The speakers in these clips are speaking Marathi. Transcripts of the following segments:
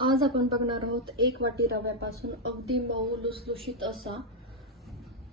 आज आपण बघणार आहोत 1 वाटी रव्यापासून अगदी मऊ लुसलुशीत असा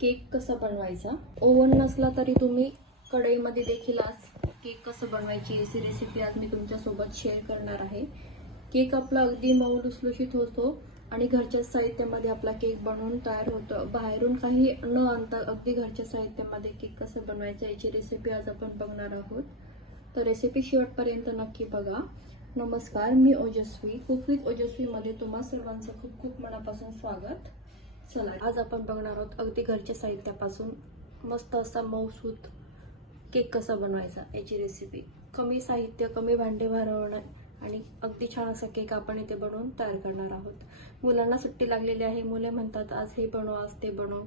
केक कसा बनवायचा। ओव्हन नसला तरी तुम्ही कढईमध्ये देखील आज केक कसं बनवायची याची रेसिपी आज मी तुमच्यासोबत शेअर करणार आहे। केक आपला अगदी मऊ लुसलुशीत होतो आणि घरच्या साहित्यामध्ये आपला केक बनवून तयार होतो। बाहेरून काही न आणता अगदी घरच्या साहित्यामध्ये केक कसं बनवायचा याची रेसिपी आज आपण बघणार आहोत। तर रेसिपी शेवटपर्यंत नक्की बघा। नमस्कार, मी ओजस्वी, कुक विथ ओजस्वी मध्ये तुम्हा सर्वांचं खूप खूप मनापासून स्वागत। चला, आज आपण बघणार आहोत अगदी घरच्या साहित्यापासून मस्त असा मऊसूत केक कसा बनवायचा याची रेसिपी। कमी साहित्य, कमी भांडे भरवणं आणि अगदी छान असा केक आपण इथे बनवून तयार करणार आहोत। मुलांना सुट्टी लागलेली आहे, मुले म्हणतात आज हे बनव, आज ते बनव,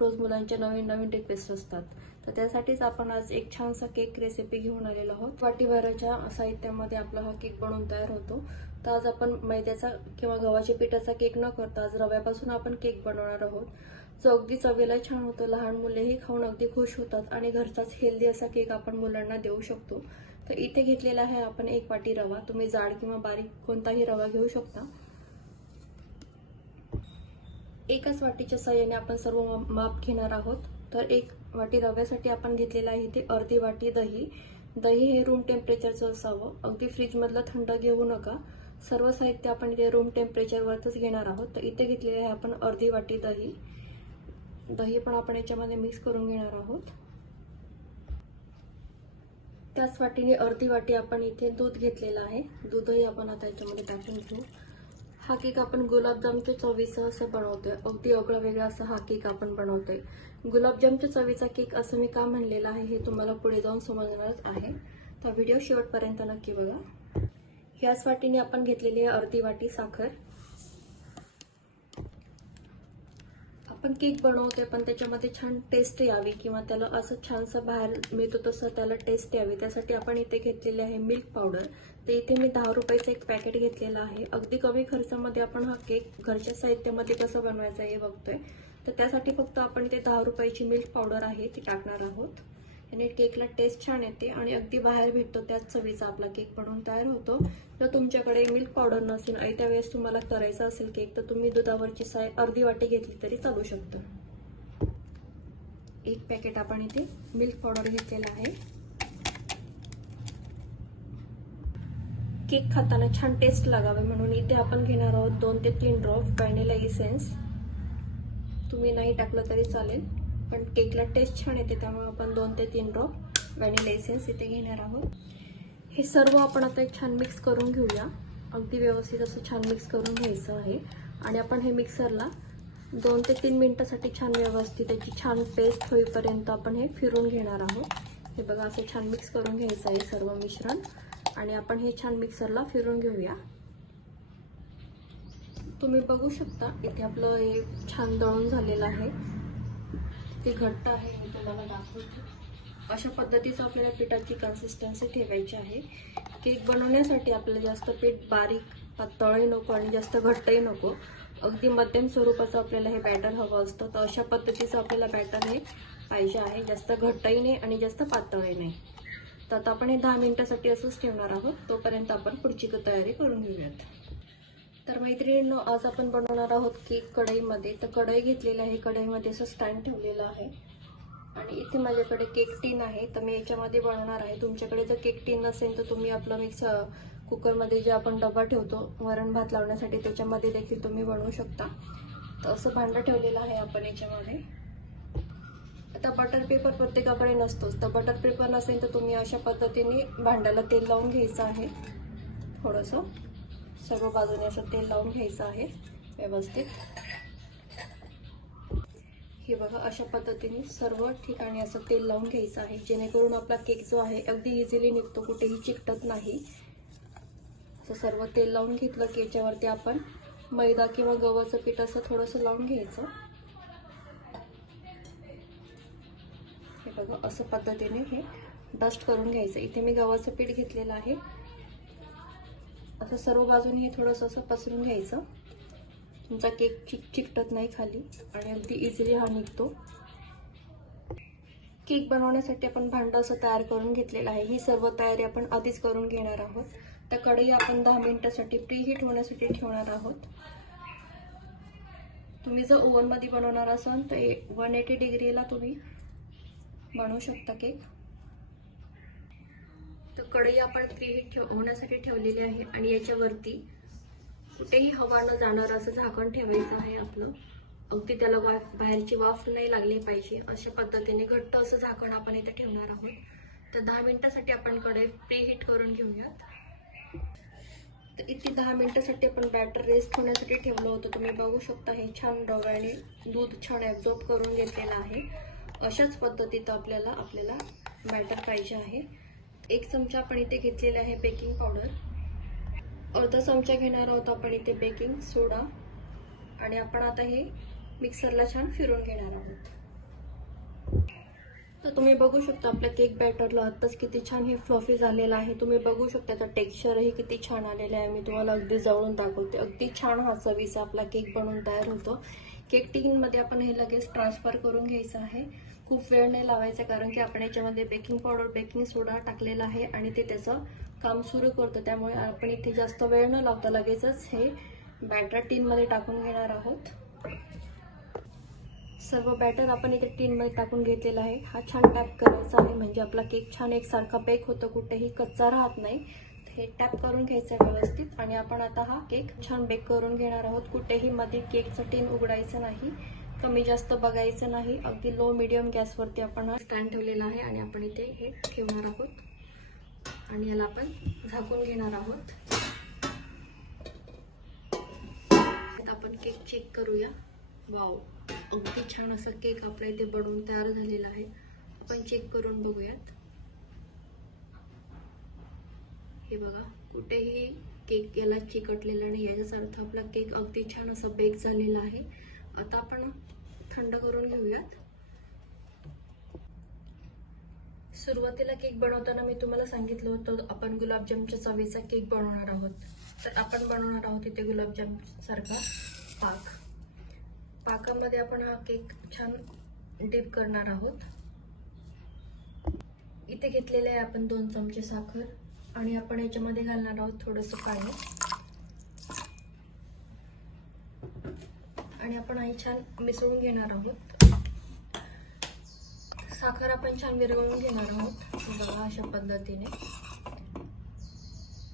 रोज मुलांच्या नवीन नवीन रिक्वेस्ट असतात। तर त्यासाठीच आपण आज एक छानसा केक रेसिपी घेऊन आलेलो आहोत। वाटीभराच्या साहित्यामध्ये आपला हा केक बनवून तयार होतो। तर आज आपण मैद्याचा किंवा गव्हाच्या पिठाचा केक न करता आज रव्यापासून आपण केक बनवणार आहोत, जो अगदी चवीला छान होतो। लहान मुलेही खाऊन अगदी खुश होतात आणि घरचाच हेल्दी असा केक आपण मुलांना देऊ शकतो। तर इथे घेतलेला आहे आपण 1 वाटी रवा। तुम्ही जाड किंवा बारीक कोणताही रवा घेऊ शकता। एकाच वाटीच्या साहाय्याने आपण सर्व माप घेणार आहोत। तर 1 वाटी रव्यासाठी आपण घेतलेला आहे इथे अर्धी वाटी दही। दही हे रूम टेम्परेचरचं असावं, अगदी फ्रीज मधलं थंड घेऊ नका। सर्व साहित्य आपण इथे रूम टेम्परेचरवरच घेणार आहोत। तर इथे घेतलेले आहे आपण अर्धी वाटी दही। दही पण आपण याच्यामध्ये मिक्स करून घेणार आहोत। त्याच वाटीने अर्धी वाटी आपण इथे दूध घेतलेलं आहे। दूधही आपण आता याच्यामध्ये टाकून घेऊ। हा केक आपण गुलाबजामच्या चवीचा असं बनवतोय, अगदी आगळा वेगळा असा हा केक आपण बनवतोय। गुलाबजामच्या चवीचा केक असं मी का म्हणलेलं आहे हे तुम्हाला पुढे जाऊन समजणारच आहे। तर व्हिडिओ शेवटपर्यंत नक्की बघा। ह्याच वाटीने आपण घेतलेली आहे अर्धी वाटी साखर। आपण केक बनवतोय पण त्याच्यामध्ये छान टेस्ट यावी किंवा त्याला असं छानसं बाहेर मिळतो तसं त्याला टेस्ट यावी, त्यासाठी आपण इथे घेतलेले आहे मिल्क पावडर। तर इथे मी 10 रुपयाचं एक पॅकेट घेतलेलं आहे। अगदी कमी खर्चामध्ये आपण हा केक घरच्या साहित्यामध्ये कसं बनवायचं हे बघतोय। तर त्यासाठी फक्त आपण इथे 10 रुपयाची मिल्क पावडर आहे ती टाकणार आहोत। आणि केकला टेस्ट छान येते आणि अगदी बाहेर भेटतो त्याच चवीचा आपला केक बनवून तयार होतो। जर तुमच्याकडे मिल्क पावडर नसेल आणि त्यावेळेस तुम्हाला करायचा असेल केक, तर तुम्ही दुधावरची साय अर्धी वाटी घेतली तरी चालू शकतं। 1 पॅकेट आपण इथे मिल्क पावडर घेतलेला आहे। केक खाताना छान टेस्ट लागावे म्हणून इथे आपण घेणार आहोत 2 ते 3 ड्रॉप व्हॅनिला इसेन्स। तुम्ही नाही टाकलं तरी चालेल, पण केकला टेस्ट छान येते त्यामुळे आपण 2 ते 3 ड्रॉप व्हॅनिला इसेन्स इथे घेणार आहोत। हे सर्व आपण आता एक छान मिक्स करून घेऊया। अगदी व्यवस्थित असं छान मिक्स करून घ्यायचं आहे आणि आपण हे मिक्सरला 2 ते 3 मिनिटांसाठी छान व्यवस्थित त्याची छान पेस्ट होईपर्यंत आपण हे फिरून घेणार आहोत। हे बघा, असं छान मिक्स करून घ्यायचं आहे सर्व मिश्रण आणि आपण हे छान मिक्सरला फिरून घेऊया। तुम्ही बघू शकता इथे आपलं हे छान दळून झालेलं आहे, ते घट्ट आहे, मी तुम्हाला दाखवते। अशा पद्धतीचं आपल्याला पिठाची कन्सिस्टन्सी ठेवायची आहे। केक बनवण्यासाठी आपल्याला जास्त पीठ बारीक पातळही नको आणि जास्त घट्टही नको, अगदी मध्यम स्वरूपाचं आपल्याला हे बॅटर हवं असतं। तर अशा पद्धतीचं आपल्याला बॅटर हे पाहिजे आहे, जास्त घट्टही नाही आणि जास्त पातळही नाही। तर आता आपण हे 10 मिनिटांसाठी असंच ठेवणार आहोत, तोपर्यंत आपण पुढची तयारी करून घेऊयात। तर मैत्रिणींनो, आज आपण बनवणार आहोत केक कढईमध्ये। तर कढई घेतलेली आहे, कढईमध्ये असं स्टँड ठेवलेलं आहे आणि इथे माझ्याकडे केक टीन आहे, तर मी याच्यामध्ये बनवणार आहे। तुमच्याकडे जर केक टीन नसेल तर तुम्ही आपलं कुकरमध्ये जे आपण डबा ठेवतो वरण भात लावण्यासाठी त्याच्यामध्ये देखील तुम्ही बनवू शकता। तर असं भांडं ठेवलेलं आहे आपण याच्यामध्ये। आता बटर पेपर प्रत्येकाकडे नसतोच, तर बटर पेपर नसेल तर तुम्ही अशा पद्धतीने भांड्याला तेल लावून घ्यायचं आहे। थोडंसं सर्व बाजूने असं तेल लावून घ्यायचं आहे व्यवस्थित। हे बघा, अशा पद्धतीने सर्व ठिकाणी असं तेल लावून घ्यायचं आहे, जेणेकरून आपला केक जो आहे अगदी इझिली निघतो, कुठेही चिकटत नाही। असं सर्व तेल लावून घेतलं की याच्यावरती आपण मैदा किंवा गव्हाचं पीठ असं थोडंसं लावून घ्यायचं। हे बघा, असं पद्धतीने हे डस्ट करून घ्यायचं। इथे मी गव्हाचं पीठ घेतलेलं आहे, असं सर्व बाजूने हे थोडंसं असं पसरून घ्यायचं। तुमचा केक चिकटत नाही खाली आणि अगदी इझिली हा निघतो। केक बनवण्यासाठी आपण भांडं असं तयार करून घेतलेलं आहे। ही सर्व तयारी आपण आधीच करून घेणार आहोत। तर कढई आपण 10 मिनिटासाठी प्रीहीट होण्यासाठी ठेवणार आहोत. तुम्ही जर ओव्हनमध्ये बनवणार असाल तर 180 डिग्रीला तुम्ही बनवू शकता केक. तर कढई आपण प्रीहीट होण्यासाठी ठेवलेली आहे आणि याच्यावरती कुठेही हवा न जाणार असं झाकण ठेवायचं आहे आपलं. अगदी त्याला बाहेरची वाफ नाही लागली पाहिजे अशा पद्धतीने घट्ट असं झाकण आपण इथे ठेवणार आहोत. तर 10 मिनिटासाठी आपण कढई प्रीहीट करून घेऊयात. तर इथे 10 मिनिटासाठी आपण बॅटर रेस्ट होण्यासाठी ठेवलं होतं. तुम्ही बघू शकता हे छान रव्याने दूध छान ॲब्झॉर्ब करून घेतलेलं आहे. अशाच पद्धतीत आपल्याला बॅटर पाहिजे आहे. 1 चमचा आपण इथे घेतलेला आहे बेकिंग पावडर, अर्धा चमचा घेणार आहोत आपण इथे बेकिंग सोडा आणि आपण आता हे मिक्सरला छान फिरवून घेणार आहोत. तर तुम्ही बघू शकता आपल्या केक बॅटरला आत्ताच किती छान हे फ्लफी झालेलं आहे. तुम्ही बघू शकता त्याचं टेक्स्चरही किती छान आलेलं आहे. मी तुम्हाला अगदी जवळून दाखवते. अगदी छान हा चवीचा आपला केक बनवून तयार होतो. केक टिनमध्ये आपण हे लगेच ट्रान्सफर करून घ्यायचं आहे. खूप वेळ नाही लावायचा कारण की आपण याच्यामध्ये बेकिंग पावडर बेकिंग सोडा टाकलेला आहे आणि ते त्याचं काम सुरू करतं. त्यामुळे आपण इथे जास्त वेळ न लावता लगेचच हे बॅटर टिनमध्ये टाकून घेणार आहोत. सर्व बॅटर आपण इथे टिनमध्ये टाकून घेतलेला आहे. हा छान टॅप करायचा आहे म्हणजे आपला केक छान एकसारखा बेक होतो, कुठेही कच्चा राहत नाही. हे टॅप करून घ्यायचं व्यवस्थित आणि आपण आता हा केक छान बेक करून घेणार आहोत. कुठेही मध्ये केकचं टिन उघडायचं नाही, कमी जास्त बघायचं नाही. अगदी लो मीडियम गॅसवरती आपण हा स्टँड ठेवलेला आहे आणि आपण इथे हे ठेवणार आहोत आणि याला आपण झाकून घेणार आहोत. आपण केक चेक करूया. वाव, अगदी छान असं केक आपल्या इथे बनवून तयार झालेला आहे. आपण चेक करून बघूयात. हे बघा, कुठेही केक याला चिकटलेला नाही, याचाच अर्थ आपला केक अगदी छान असं बेक झालेला आहे. आता आपण थंड करून घेऊयात. सुरुवातीला केक बनवताना मी तुम्हाला सांगितलं होतं आपण गुलाबजामच्या चवीचा केक बनवणार आहोत. तर आपण बनवणार आहोत इथे गुलाबजाम सारखा पाक. पाकामध्ये आपण हा केक छान डीप करणार आहोत. इथे घेतलेले आहे आपण 2 चमचे साखर आणि आपण याच्यामध्ये घालणार आहोत थोडंसं पाणी आणि आपण हे छान मिसळून घेणार आहोत. साखर आपण छान विरघळून घेणार आहोत. बघा अशा पद्धतीने.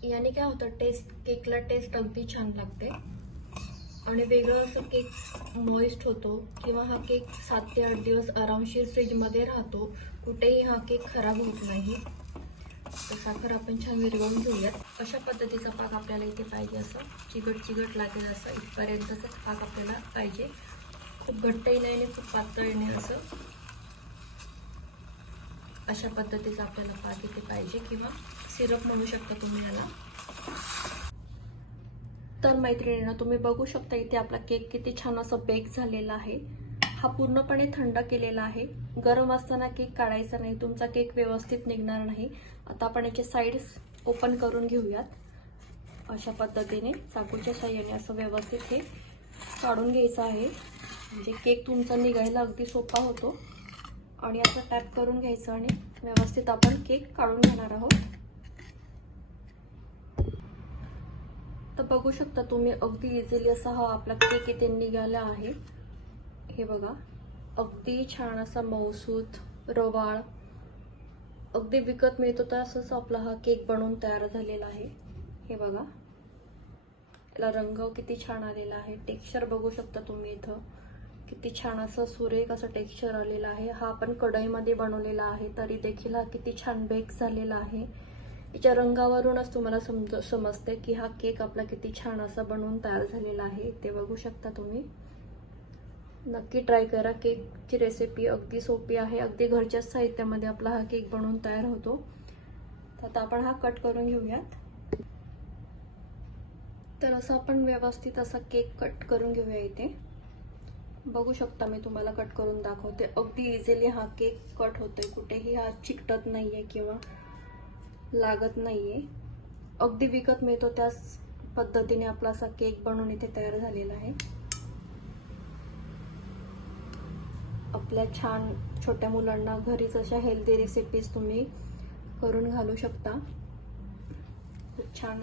याने काय होतं, केकला टेस्ट अगदी छान लागते आणि वेगळं असं केक मॉइस्ट होतो किंवा हा केक 7 ते 8 दिवस आरामशीर फ्रीजमध्ये राहतो. कुठेही हा केक खराब होत नाही. तर साखर आपण छान विरघळून घेऊयात. अशा पद्धतीचा पाक आपल्याला इथे पाहिजे, असं चिकट लागेल असं इथपर्यंतचा पाक आपल्याला पाहिजे. खूप घट्टही नाही आणि खूप पातळ नाही, असं अशा पद्धतीचा आपल्याला पाक इथे पाहिजे किंवा सिरप म्हणू शकता तुम्ही याला. तर मैत्रिणींनो, तुम्ही बघू शकता इथे आपला केक किती छान असं बेक झालेला आहे. हा पूर्णपणे थंड केलेला आहे. गरम असताना केक काढायचा नाही, तुमचा केक व्यवस्थित निघणार नाही. आता आपण याचे साइड्स ओपन करून घेऊयात. अशा पद्धतीने चाकूच्या साहाय्याने असं व्यवस्थित हे काढून घ्यायचं आहे म्हणजे केक तुमचा निघायला अगदी सोपा होतो. आणि असं टॅप करून घ्यायचं आणि व्यवस्थित आपण केक काढून घेणार आहोत. तर बघू शकता तुम्ही अगदी इझिली असा हा आपला केक इथे निघाला आहे. हे बघा, अगदी छान असा मऊसूत रवाळ अगदी विकत मिळतो तसंच आपला हा केक बनवून तयार झालेला आहे. हे बघा, याला रंग किती छान आलेला आहे. टेक्स्चर बघू शकता तुम्ही इथं किती छान असं सुरेख असं टेक्स्चर आलेलं आहे. हा आपण कढईमध्ये बनवलेला आहे तरी देखील हा किती छान बेक झालेला आहे. याच्या रंगावरूनच तुम्हाला समजते की हा केक आपला किती छान असा बनवून तयार झालेला आहे. ते बघू शकता तुम्ही. नक्की ट्राय करा. केकची रेसिपी अगदी सोपी आहे. अगदी घरच्याच साहित्यामध्ये आपला हा केक बनवून तयार होतो. तर आता आपण हा कट करून घेऊयात. तर असं आपण व्यवस्थित असा केक कट करून घेऊया. इथे बघू शकता मी तुम्हाला कट करून दाखवते. अगदी इझिली हा केक कट होतोय, कुठेही हा चिकटत नाहीये किंवा लागत नाहीये. अगदी विकत मिळतो त्याच पद्धतीने आपला असा केक बनवून इथे तयार झालेला आहे. आपल्या छान छोट्या मुलांना घरीच अशा हेल्दी रेसिपीज तुम्ही करून घालू शकता. छान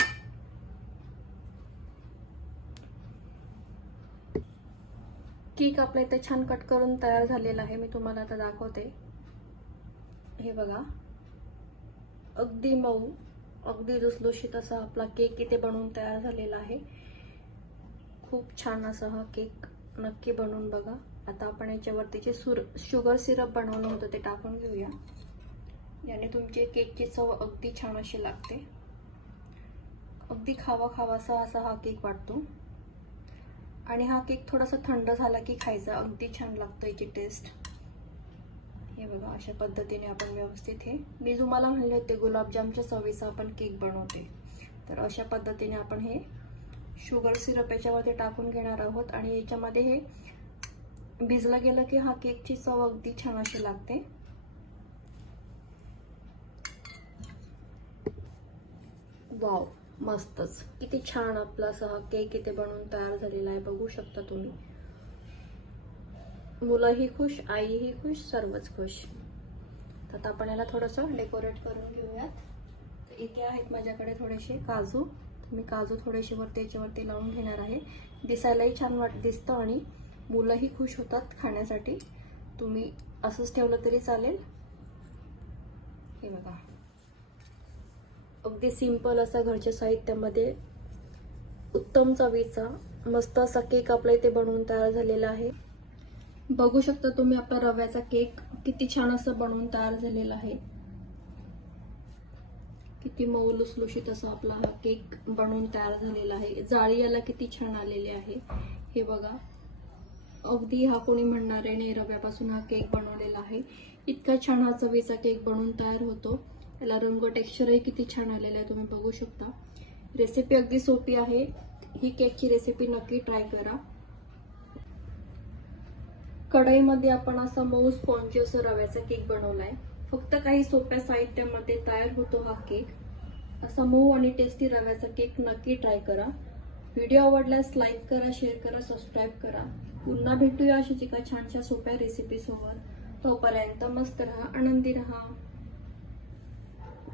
केक आपल्या इथे छान कट करून तयार झालेला आहे. मी तुम्हाला आता दाखवते. हे बघा, अगदी मऊ, अगदी लुसलुशीत असा आपला केक इथे बनवून तयार झालेला आहे. खूप छान असा हा केक नक्की बनवून बघा. आता आपण याच्यावरती जे शुगर सिरप बनवलं होतं ते टाकून घेऊया. याने तुमची केकची चव अगदी छान अशी लागते. अगदी खावासा असा हा केक वाटतो. आणि हा केक थोडासा थंड झाला की खायचा, अगदी छान लागतो याची टेस्ट. हे बघा, अशा पद्धतीने आपण व्यवस्थित मी तुम्हाला म्हणले होते गुलाबजामच्या चवीचा आपण केक बनवते, तर अशा पद्धतीने आपण हे शुगर सिरप याच्यावरती टाकून घेणार आहोत. आणि याच्यामध्ये हे भिजलं गेलं की हा केकची चव अगदी छान अशी लागते. वाव, मस्तच. किती छान आपला असा हा केक इथे बनवून तयार झालेला आहे, बघू शकता तुम्ही. मुलंही खुश, आईही खुश, सर्वच खुश. आता आपण याला थोडंसं डेकोरेट करून घेऊयात. इथे आहेत माझ्याकडे थोडेसे काजू. मी काजू थोडेसे वरती याच्यावरती लावून घेणार आहे. दिसायलाही छान दिसतं आणि मुलंही खुश होतात खाण्यासाठी. तुम्ही असंच ठेवलं तरी चालेल. हे बघा, अगदी सिंपल असा घरच्या साहित्यामध्ये उत्तम चवीचा मस्त असा केक आपल्या इथे बनवून तयार झालेला आहे. बघू शकता तुम्ही आपला रव्याचा केक किती छान असं बनवून तयार झालेला आहे. किती मऊ लुसलुशीत असा आपला हा केक बनवून तयार झालेला आहे. जाळी याला किती छान आलेली आहे. हे बघा, अगदी हा कोणी म्हणणार आहे नाही, रव्यापासून हा केक बनवलेला आहे. इतका छान हा चवीचा केक बनवून तयार होतो. याला रंग टेक्स्चरही किती छान आलेलं आहे, तुम्ही बघू शकता. रेसिपी अगदी सोपी आहे. ही केकची रेसिपी नक्की ट्राय करा. कढईमध्ये आपण असा मऊ स्पॉन्जी असं रव्याचा केक बनवलाय. फक्त काही सोप्या साहित्यामध्ये तयार होतो हा केक. असा मऊ आणि टेस्टी रव्याचा केक नक्की ट्राय करा. व्हिडिओ आवडल्यास लाईक करा, शेअर करा, सबस्क्राईब करा. पुन्हा भेटूया अशाच एका छानशा सोप्या रेसिपी सोबत. तोपर्यंत मस्त रहा, आनंदी रहा.